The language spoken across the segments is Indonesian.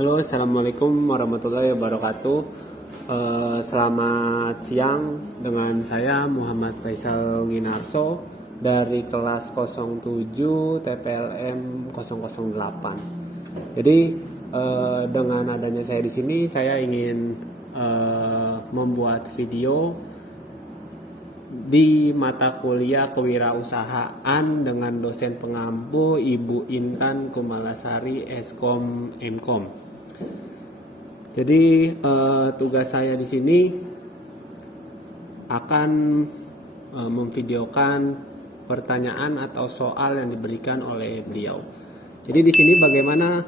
Halo, assalamualaikum warahmatullahi wabarakatuh. Selamat siang dengan saya Muhammad Faisal Winarso dari kelas 07 TPLM 008. Jadi dengan adanya saya di sini, saya ingin membuat video di mata kuliah kewirausahaan dengan dosen pengampu Ibu Intan Kumalasari Eskom Mkom. Jadi tugas saya di sini akan memvideokan pertanyaan atau soal yang diberikan oleh beliau. Jadi di sini bagaimana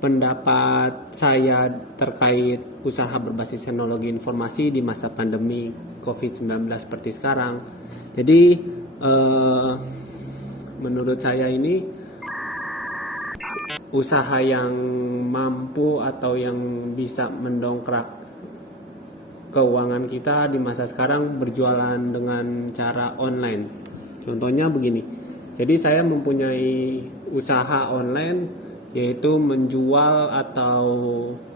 pendapat saya terkait usaha berbasis teknologi informasi di masa pandemi COVID-19 seperti sekarang. Jadi menurut saya ini usaha yang mampu atau yang bisa mendongkrak keuangan kita di masa sekarang berjualan dengan cara online. Contohnya begini. Jadi saya mempunyai usaha online yaitu menjual atau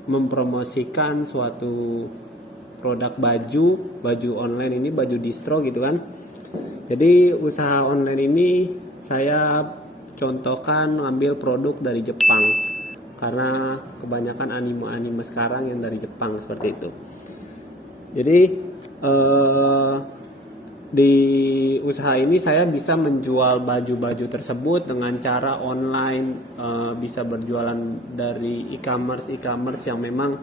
mempromosikan suatu produk baju online ini, baju distro gitu kan. Jadi usaha online ini saya contohkan ngambil produk dari Jepang karena kebanyakan anime sekarang yang dari Jepang seperti itu. Jadi di usaha ini saya bisa menjual baju-baju tersebut dengan cara online, bisa berjualan dari e-commerce yang memang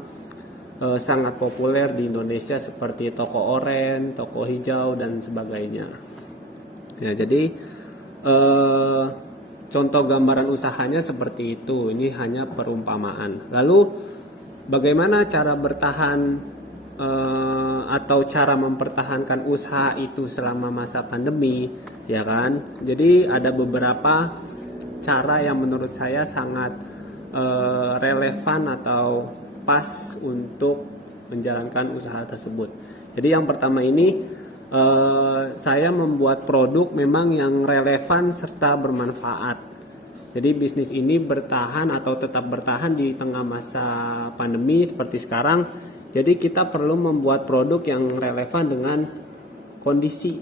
sangat populer di Indonesia seperti toko oren, toko hijau dan sebagainya. Ya, jadi contoh gambaran usahanya seperti itu. Ini hanya perumpamaan. Lalu bagaimana cara bertahan atau cara mempertahankan usaha itu selama masa pandemi, ya kan? Jadi ada beberapa cara yang menurut saya sangat relevan atau pas untuk menjalankan usaha tersebut. Jadi yang pertama ini saya membuat produk memang yang relevan serta bermanfaat. Jadi bisnis ini bertahan atau tetap bertahan di tengah masa pandemi seperti sekarang. Jadi kita perlu membuat produk yang relevan dengan kondisi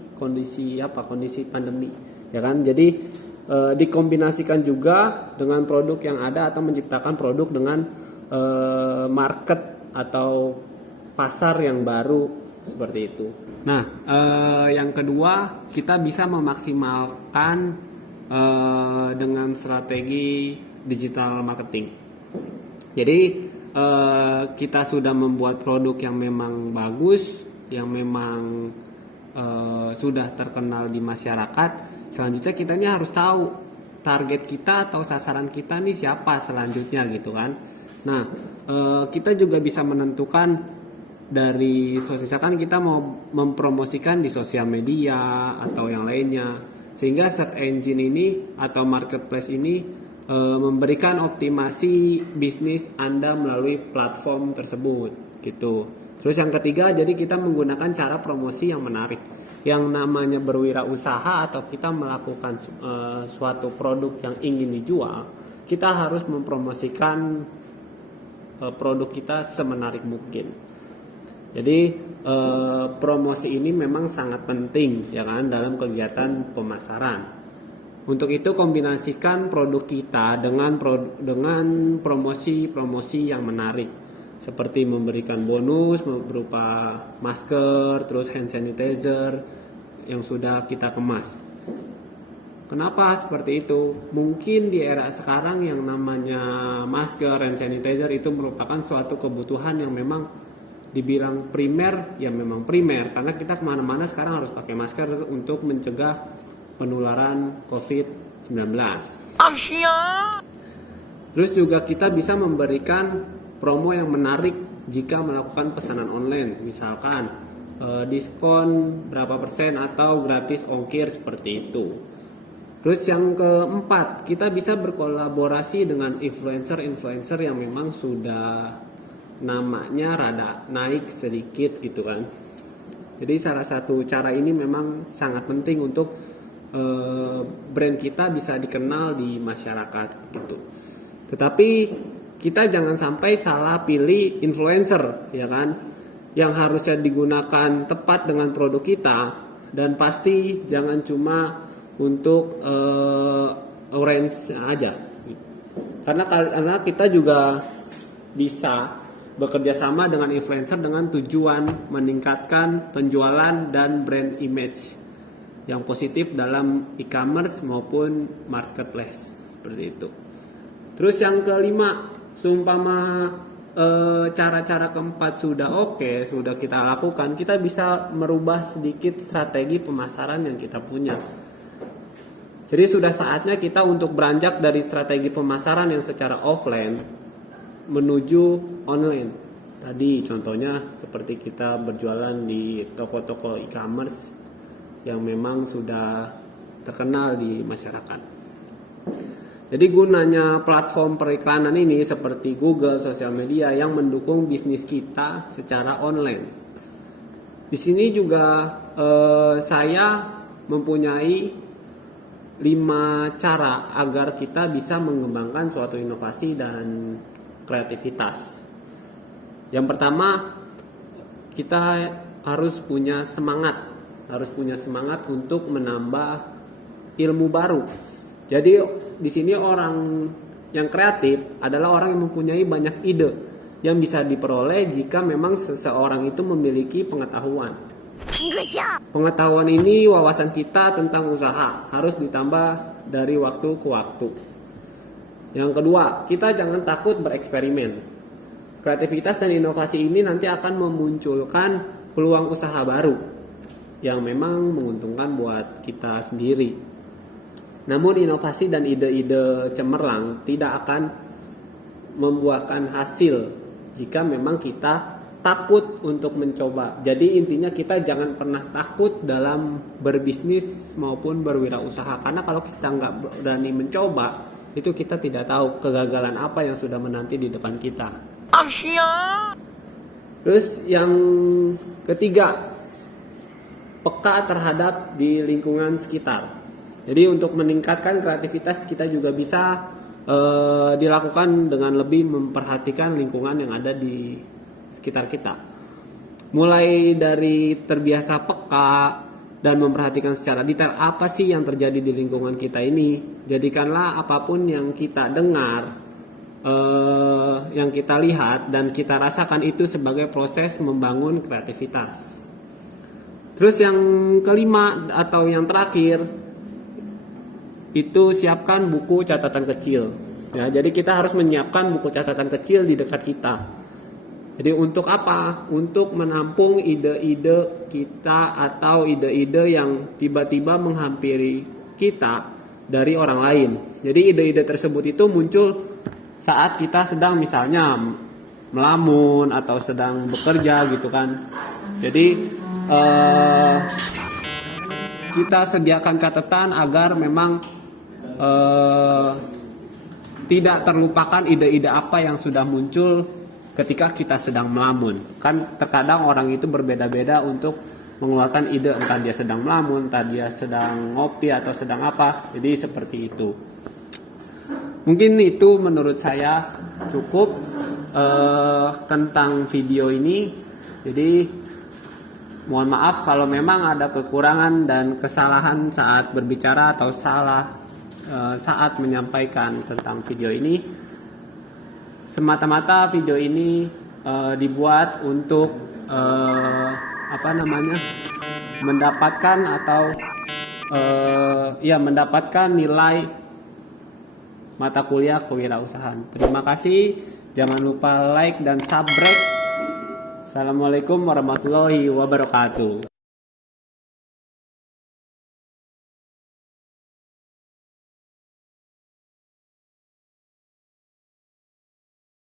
pandemi, ya kan? Jadi dikombinasikan juga dengan produk yang ada atau menciptakan produk dengan market atau pasar yang baru seperti itu. Nah, yang kedua kita bisa memaksimalkan dengan strategi digital marketing. Jadi kita sudah membuat produk yang memang bagus, yang memang sudah terkenal di masyarakat. Selanjutnya kita ini harus tahu target kita atau sasaran kita nih siapa selanjutnya gitu kan. Nah, kita juga bisa menentukan dari misalkan kita mau mempromosikan di sosial media atau yang lainnya, sehingga search engine ini atau marketplace ini memberikan optimasi bisnis Anda melalui platform tersebut gitu. Terus yang ketiga, jadi kita menggunakan cara promosi yang menarik. Yang namanya berwirausaha atau kita melakukan suatu produk yang ingin dijual, kita harus mempromosikan produk kita semenarik mungkin. Jadi promosi ini memang sangat penting ya kan dalam kegiatan pemasaran. Untuk itu kombinasikan produk kita dengan promosi yang menarik, seperti memberikan bonus berupa masker, terus hand sanitizer yang sudah kita kemas. Kenapa seperti itu? Mungkin di era sekarang yang namanya masker, hand sanitizer itu merupakan suatu kebutuhan yang memang dibilang primer, ya memang primer karena kita kemana-mana sekarang harus pakai masker untuk mencegah penularan COVID-19. Terus juga kita bisa memberikan promo yang menarik jika melakukan pesanan online, misalkan diskon berapa persen atau gratis ongkir seperti itu. Terus yang keempat, kita bisa berkolaborasi dengan influencer yang memang sudah namanya rada naik sedikit gitu kan. Jadi salah satu cara ini memang sangat penting untuk brand kita bisa dikenal di masyarakat gitu. Tetapi kita jangan sampai salah pilih influencer, ya kan, yang harusnya digunakan tepat dengan produk kita. Dan pasti jangan cuma untuk orange aja, karena kita juga bisa bekerja sama dengan influencer dengan tujuan meningkatkan penjualan dan brand image yang positif dalam e-commerce maupun marketplace, seperti itu. Terus yang kelima, seumpama cara-cara keempat sudah oke, sudah kita lakukan, kita bisa merubah sedikit strategi pemasaran yang kita punya. Jadi sudah saatnya kita untuk beranjak dari strategi pemasaran yang secara offline menuju online. Tadi contohnya seperti kita berjualan di toko-toko e-commerce yang memang sudah terkenal di masyarakat. Jadi gunanya platform periklanan ini seperti Google, sosial media yang mendukung bisnis kita secara online. Di sini juga saya mempunyai 5 cara agar kita bisa mengembangkan suatu inovasi dan kreativitas. Yang pertama, kita harus punya semangat untuk menambah ilmu baru. Jadi di sini orang yang kreatif adalah orang yang mempunyai banyak ide yang bisa diperoleh jika memang seseorang itu memiliki pengetahuan. Pengetahuan ini wawasan kita tentang usaha harus ditambah dari waktu ke waktu. Yang kedua, kita jangan takut bereksperimen. Kreativitas dan inovasi ini nanti akan memunculkan peluang usaha baru yang memang menguntungkan buat kita sendiri. Namun inovasi dan ide-ide cemerlang tidak akan membuahkan hasil jika memang kita takut untuk mencoba. Jadi intinya kita jangan pernah takut dalam berbisnis maupun berwirausaha. Karena kalau kita nggak berani mencoba, itu kita tidak tahu kegagalan apa yang sudah menanti di depan kita. Terus yang ketiga, peka terhadap di lingkungan sekitar. Jadi untuk meningkatkan kreativitas kita juga bisa dilakukan dengan lebih memperhatikan lingkungan yang ada di sekitar kita. Mulai dari terbiasa peka dan memperhatikan secara detail apa sih yang terjadi di lingkungan kita ini. Jadikanlah apapun yang kita dengar, yang kita lihat dan kita rasakan itu sebagai proses membangun kreativitas. Terus yang kelima atau yang terakhir, itu siapkan buku catatan kecil. Ya, jadi kita harus menyiapkan buku catatan kecil di dekat kita. Jadi untuk apa? Untuk menampung ide-ide kita atau ide-ide yang tiba-tiba menghampiri kita dari orang lain. Jadi ide-ide tersebut itu muncul saat kita sedang misalnya melamun atau sedang bekerja gitu kan. Jadi kita sediakan catatan agar memang tidak terlupakan ide-ide apa yang sudah muncul ketika kita sedang melamun. Kan terkadang orang itu berbeda-beda untuk mengeluarkan ide, entah dia sedang melamun, entah dia sedang ngopi atau sedang apa. Jadi seperti itu. Mungkin itu menurut saya cukup tentang video ini. Jadi mohon maaf kalau memang ada kekurangan dan kesalahan saat berbicara atau salah saat menyampaikan tentang video ini. Semata-mata video ini dibuat untuk mendapatkan atau mendapatkan nilai mata kuliah kewirausahaan. Terima kasih. Jangan lupa like dan subscribe. Assalamualaikum warahmatullahi wabarakatuh.